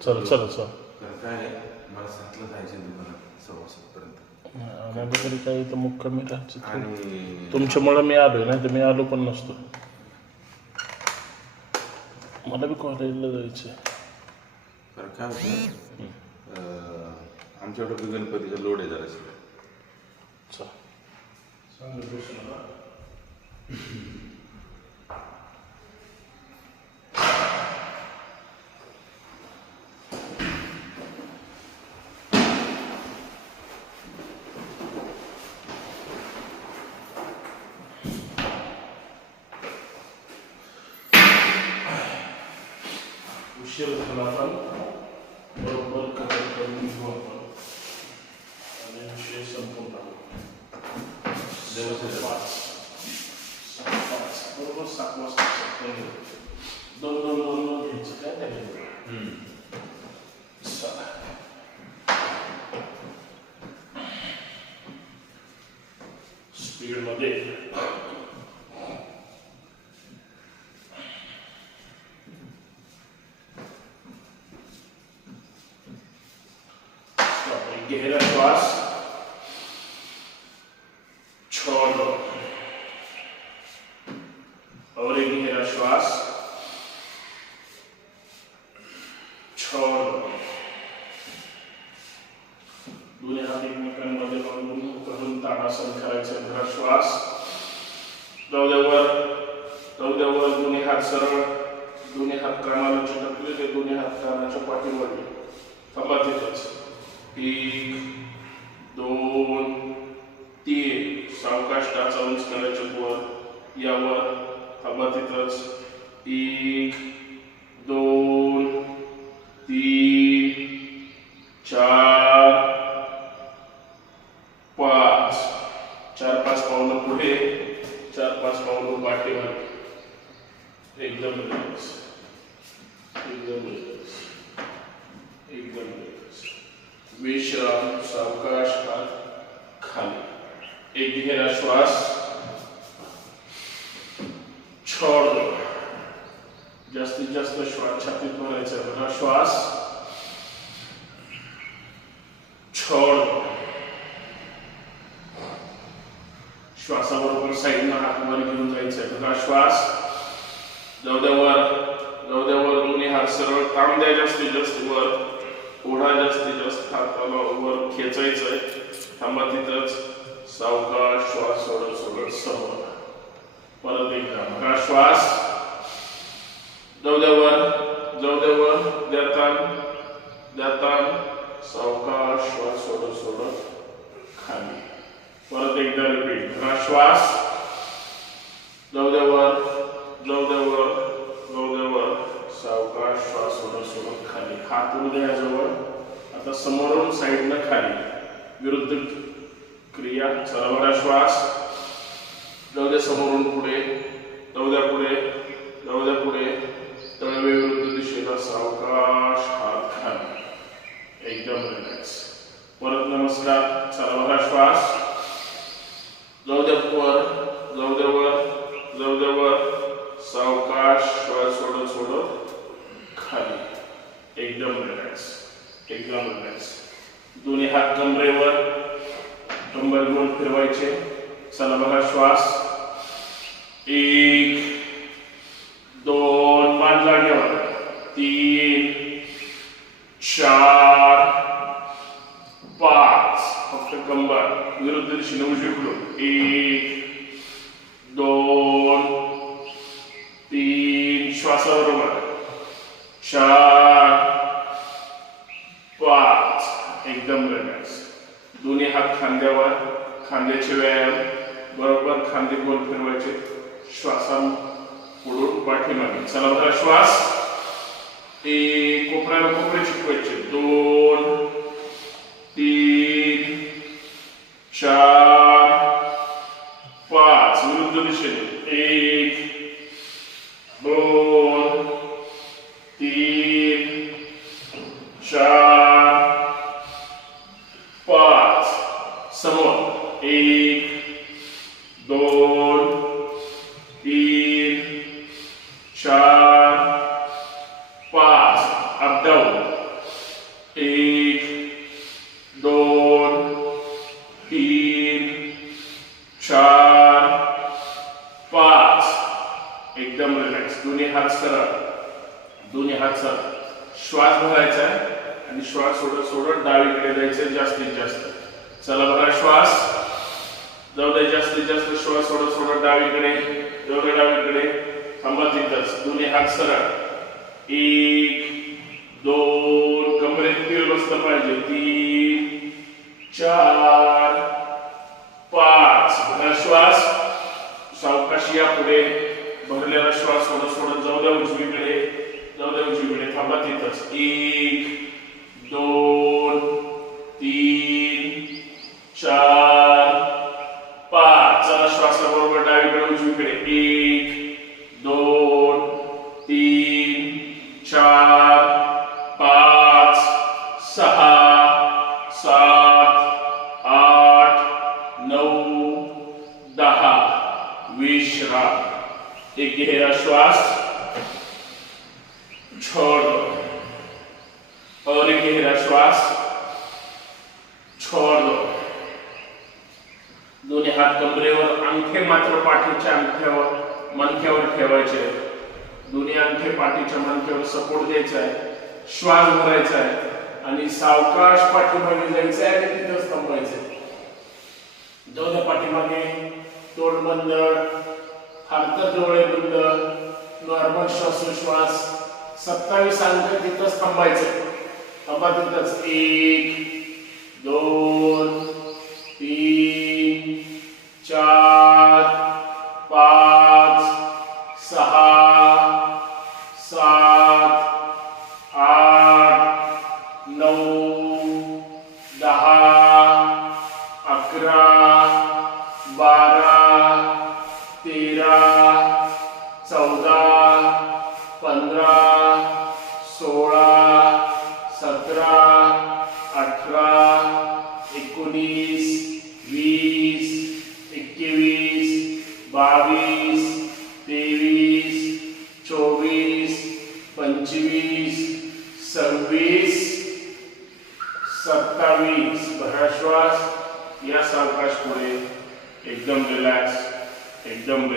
चल चल चल. कारण काय आहे, मला सातला जायचं दुकानात सव्वा सातपर्यंत आम्हाला तरी काही इथं मुक्कामी राहायचं. आणि तुमच्यामुळं मी आलोय नाही तर मी आलो पण नसतो. मला बी कॉलेजला जायचं कारण काय होतं अं, आमच्याकडं गणपतीचा लोड आहे जरा चल. टाकू देवाचे पाच सहा पाच बरोबर सात वाजता संपून घेऊ. दोन दोन दोन दोन घ्यायचं काय त्याच्यामध्ये चला स्पीडमध्ये एक गहरा श्वास छोड़ दो और एक गहरा श्वास छोड़ दो दोन्ही हात एकमेकांमध्ये बांधून करून ताडासन करायचं गहरा श्वास जाऊद्यावर जाऊद्यावर दोन्ही हात सरळ दोन्ही हात कानाला चिटकले ते दोन्ही हात कानाच्या पाठीवर थांबा तिथंच. एक दोन तीन. सावकाश टाचा उंच करायचे वर. यावर. थांबा तिथंच. एक दोन तीन चार पाच चार पाच पावलं पुढे चार पाच पावलं पाठीवर एकदम रिलॅक्स एकदम रिलॅक्स एकदम रिलॅक्स विश्राम सावकाश हात खाली एक गहरा श्वास छोड़ दो जास्तीत जास्त श्वास छातीत भरायचा बघा श्वास छोड़ दो श्वासाबरोबर साईडनं हात वर घेऊन जायचं बघा श्वास जाऊ द्या वर जाऊ द्या वर दोन्ही हात सरळ काम द्या जास्तीत जास्त वर ओढा जास्तीत जास्त हात वर खेचायचंय थांबा तिथंच सावकाश श्वास सोडत सोडत समोर परत एकदा बघा श्वास जाऊ द्या वर जाऊ द्या वर सावकाश श्वास सोडत सोडत खाली. परत एकदा रिपीट बघा श्वास. जाऊ द्या वर. जाऊ द्या वर. जाऊ द्या वर. सावकाश श्वास सोडत सोडत खाली हात हृदयाजवळ आता समोरून साईडनं खाली. विरुद्ध क्रिया. चला श्वास. जाऊ द्या समोरून पुढे जाऊ द्या पुढे जाऊ द्या पुढे तळवे विरुद्ध दिशेला सावकाश हात खाली एकदम रिलॅक्स परत नमस्कार चला बघा श्वास जाऊ द्या वर जाऊ द्या वर जाऊ द्या वर सावकाश श्वास सोडत सोडत खाली एकदम रिलॅक्स एकदम रिलॅक्स दोन्ही हात कमरेवर कंबर गोल फिरवायचे चला बघा श्वास एक दोन मान जागेवर तीन चार पाच फक्त कंबर विरुद्ध दिशेने उजवीकडून एक दोन तीन श्वासाबरोबर चार पाच एकदम रिलॅक्स दोन्ही हात खांद्यावर खांद्याचे व्यायाम बरोबर खांदे गोल फिरवायचे श्वासा पुढून पाठीमागे. चला बघा श्वास. एक कोपऱ्याला कोपरे शिकवायचे दोन तीन चार चार पाच. एकदम रिलॅक्स दोन्ही हात सरळ. दोन्ही हात सरळ. श्वास भरायचा आहे आणि श्वास सोडत सोडत डावीकडे जायचं जास्तीत जास्त. चला बघा श्वास. जाऊ दे जास्तीत जास्त श्वास सोडत सोडत डावीकडे. जाऊ दे डावीकडे. थांबा तिथंच दोन्ही हात सरळ. एक दोन. कमरेत तीळ बसलं पाहिजे. तीन चार. सावकाशी या पुढे भरलेला श्वास सोडत सोडत जाऊ द्या उजवीकडे जाऊ द्या उजवीकडे. थांबा तिथंच. एक दोन तीन चार पाच. चला श्वासाबरोबर डावीकडे उजवीकडे. एक दोन तीन चार.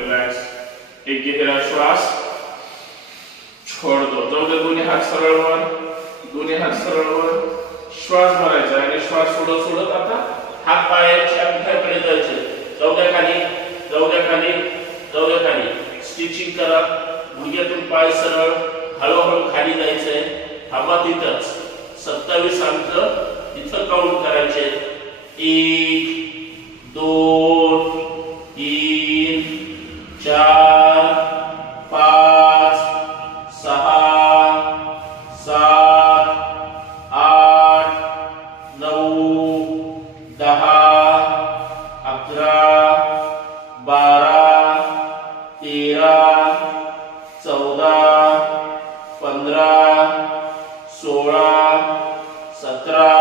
रिलॅक्स एक गहरा श्वास छोडतो जाऊ दे दोन्ही हात सरळ वर दोन्ही हात सरळ वर श्वास भरायचा आणि श्वास सोडत सोडत आता हात पायाच्या अंगठ्याकडे जायचे जाऊ द्या खाली जाऊ द्या खाली जाऊ द्या खाली स्टिचिंग करा गुडघ्यातून पाय सरळ हळूहळू खाली जायचंय थांबा तिथंच सत्तावीस अंक तिथं काउंट करायचे एक दोन सोळा सतरा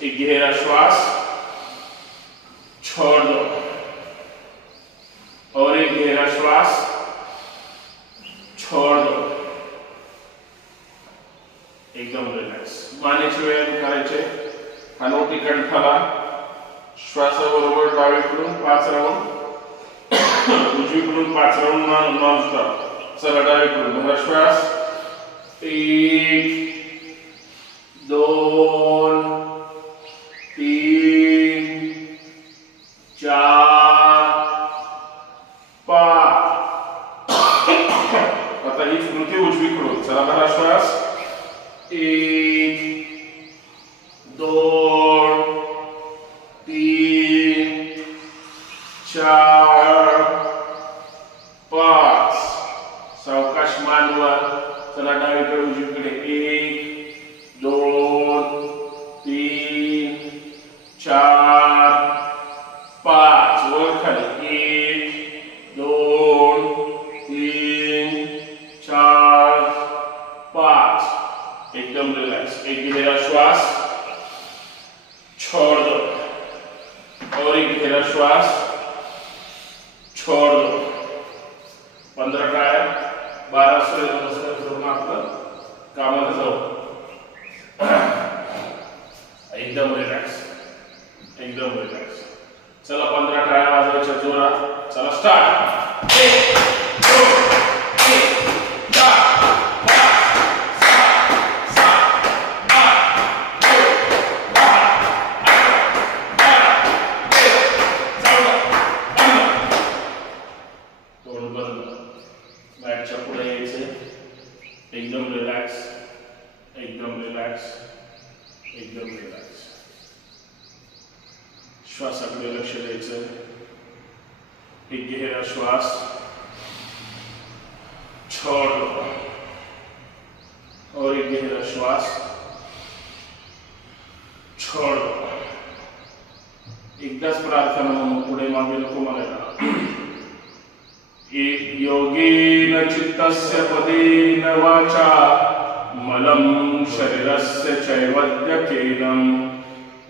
रिलॅक्स एक गहरा श्वास छोड़ दो और एक गहरा श्वास छोड़ दो एकदम रिलॅक्स मानेचे व्यायाम करायचे हनवटी कंठाला श्वासाबरोबर डावीकडून पाच राऊंड उजवीकडून पाच राऊंड नॉन स्टॉप चला डावीकडून धरा श्वास एक दोन एकदम रिलैक्स एक गहरा श्वास छोड़ दो। और एक गहरा श्वास छोड़ दो। पंद्रह काय बारह सूर्य नमस्कार करून आपलं कामाला जाऊ एकदम रिलैक्स एकदम रिलॅक्स चला पंधरा टाळ्या आज जोरात चलो स्टार्ट श्वासाकडे लक्ष द्यायचं एक गहरा श्वास छोड़ और एक गहरा श्वास छोड़ एकदाच प्रार्थना म्हणून पुढे मागे नको मला योगेन चित्तस्य पदेन वाचा मलम शरीरस्य चैवद्यकेनम्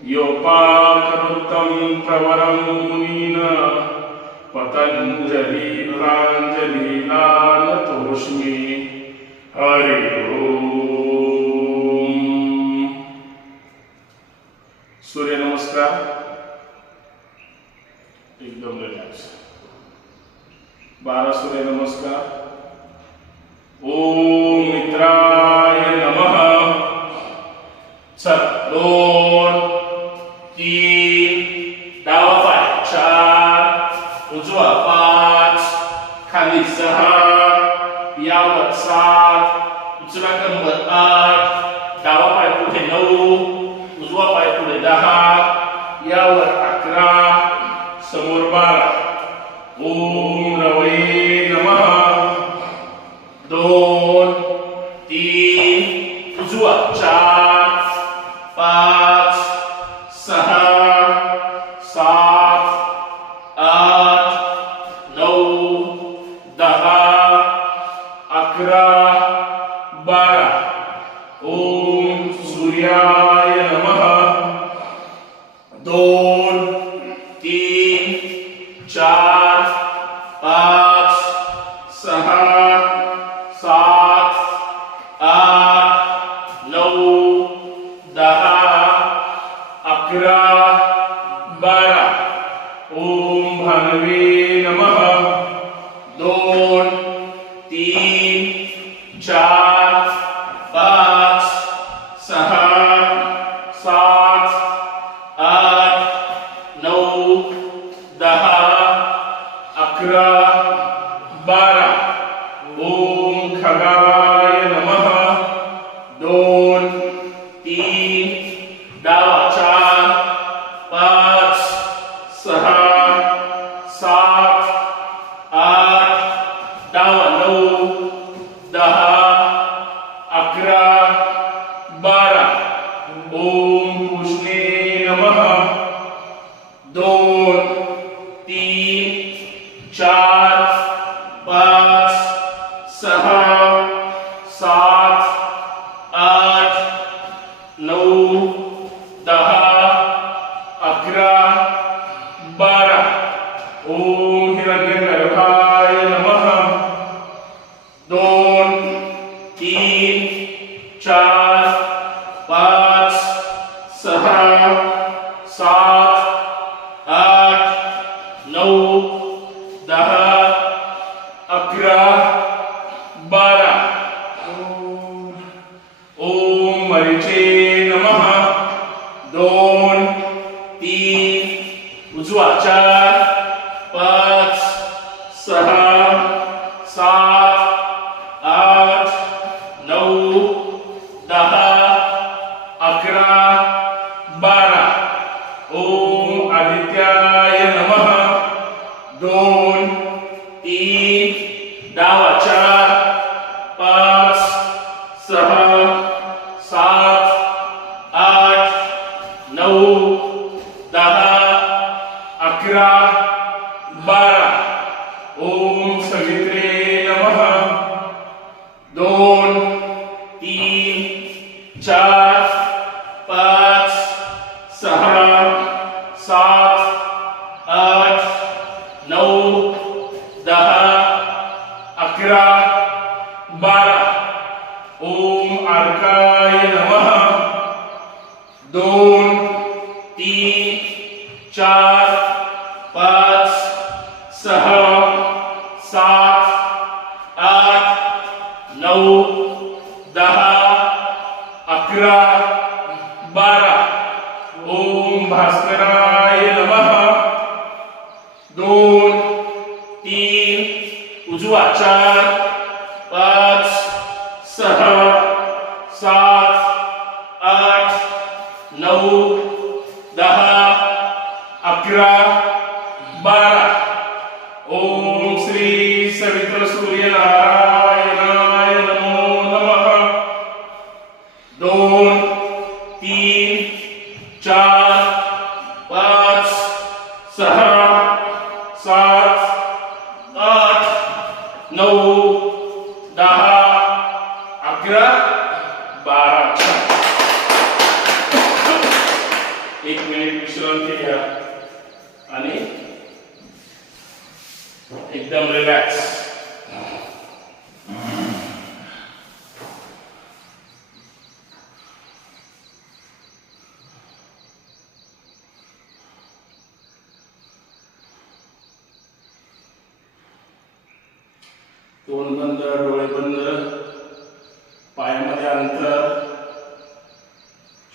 योपाकरुत्तं प्रवरं मुनीन। पतञ्जलिलाञ्जलिलानतोष्मि हरि सूर्यनमस्कार एकदम रिलॅक्स बारा सूर्यनमस्कार ओम मित्राय नमः। सत् Halleluja. ਸਾ चार पाच सहा सात आठ नऊ दहा अकरा बारा. ओम श्री सवित्र सूर्यनारायणाय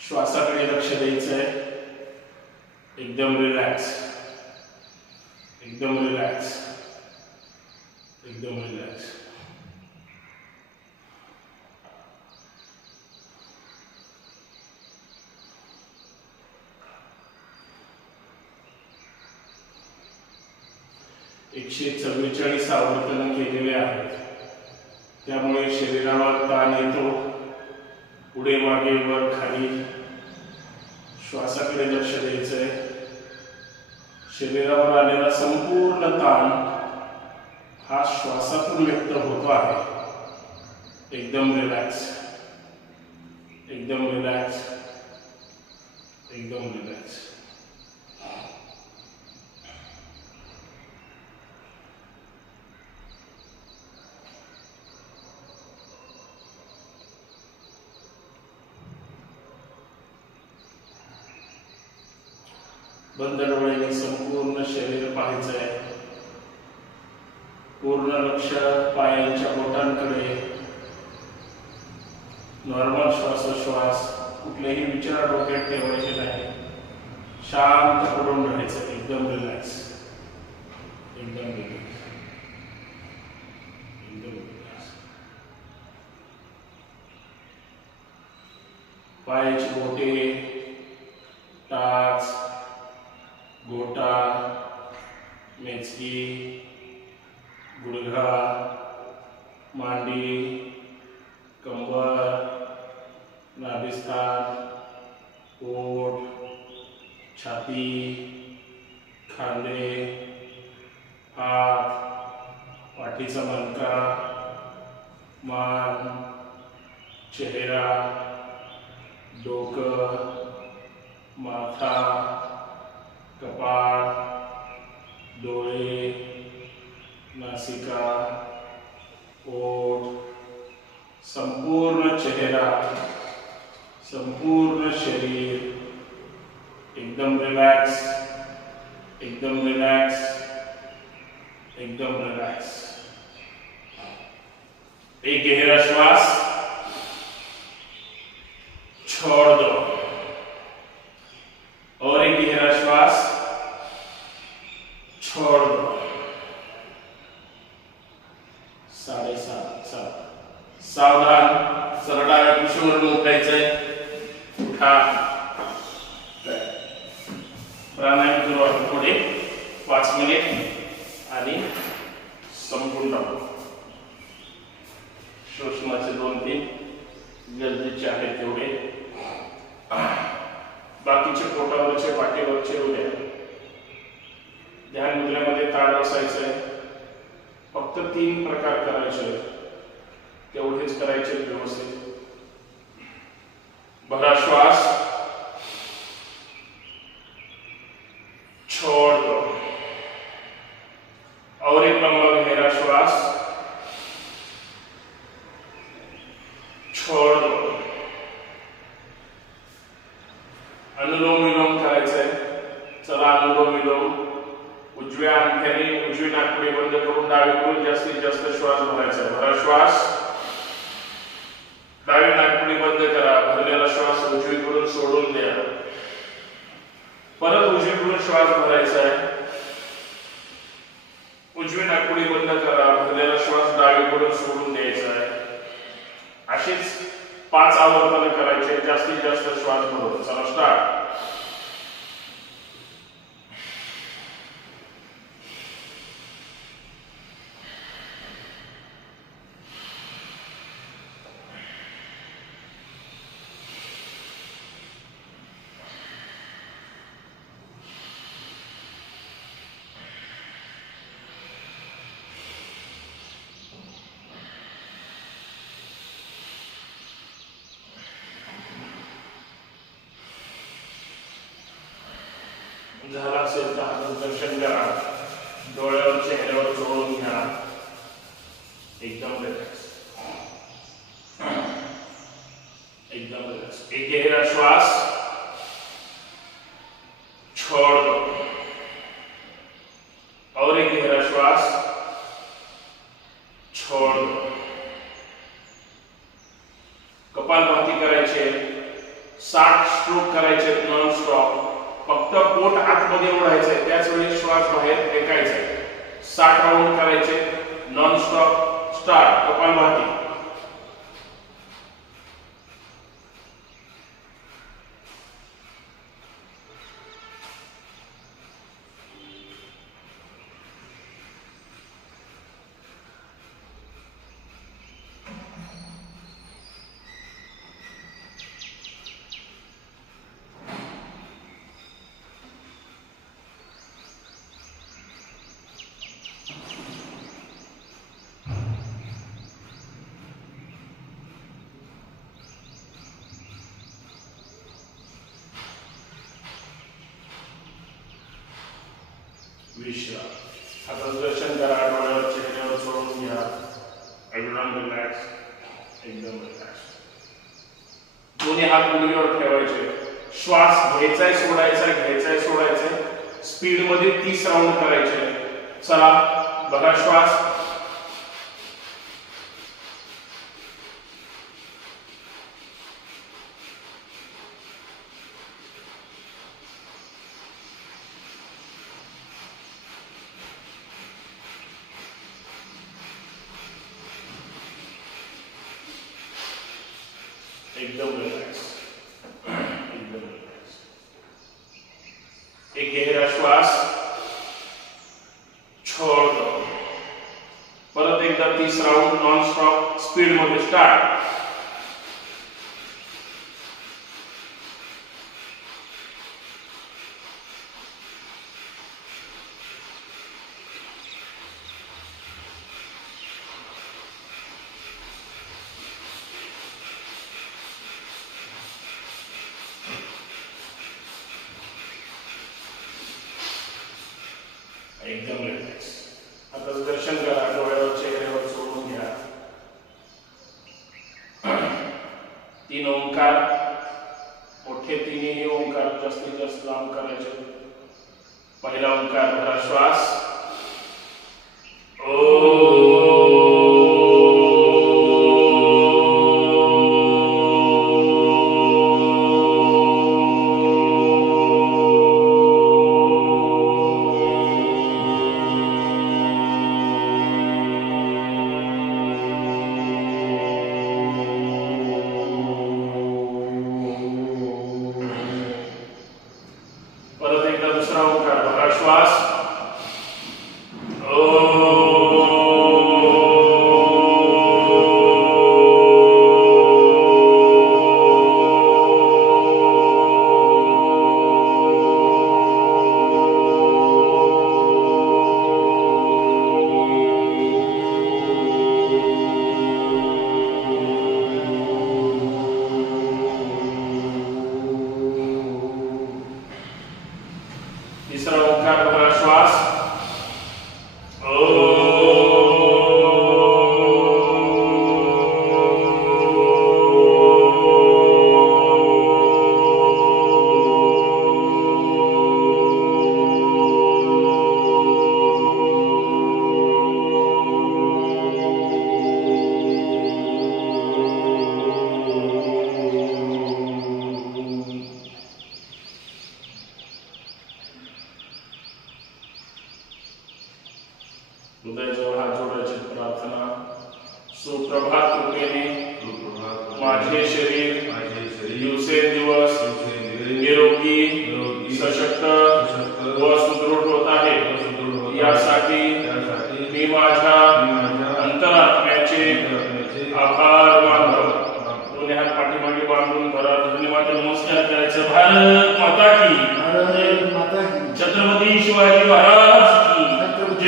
श्वासाकडे लक्ष द्यायचंय एकदम रिलॅक्स एकदम रिलॅक्स एकदम रिलॅक्स एकशे चव्वेचाळीस आवर्तनं केलेले आहेत. त्यामुळे शरीरावर ताण येतो. पुढे मागे वर खाली. श्वासाकडे लक्ष द्यायचंय. शरीरावर आलेला संपूर्ण ताण हा श्वासातून व्यक्त होतो आहे. एकदम रिलॅक्स एकदम रिलॅक्स एकदम रिलॅक्स बंद डोळ्यांनी संपूर्ण शरीर पाहायचं आहे पूर्ण लक्ष पायांच्या बोटांकडे. नॉर्मल श्वासोश्वास कुठलेही विचार डोक्यात ठेवायचे नाही. शांत पडून राहायचं एकदम रिलॅक्स एकदम रिलॅक्स The. और एक गहरा श्वास छोड़ ફેર ફેંકાય છે. 60 રાઉન્ડ કરે છે. Non stop start kapalbhati. एकदम दोन्ही हात मुलीवर ठेवायचे. श्वास घ्यायचाय सोडायचा घ्यायचाय सोडायचा. स्पीडमध्ये तीस राऊंड करायचे. चला बघा श्वास.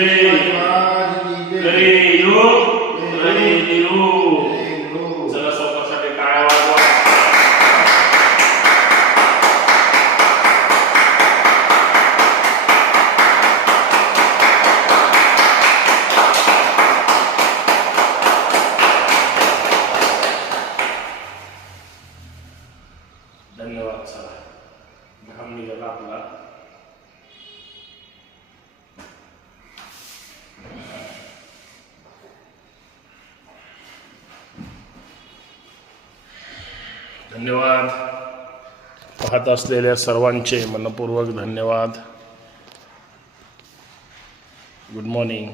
day. पाहत असलेल्या सर्वांचे मनपूर्वक धन्यवाद. Good morning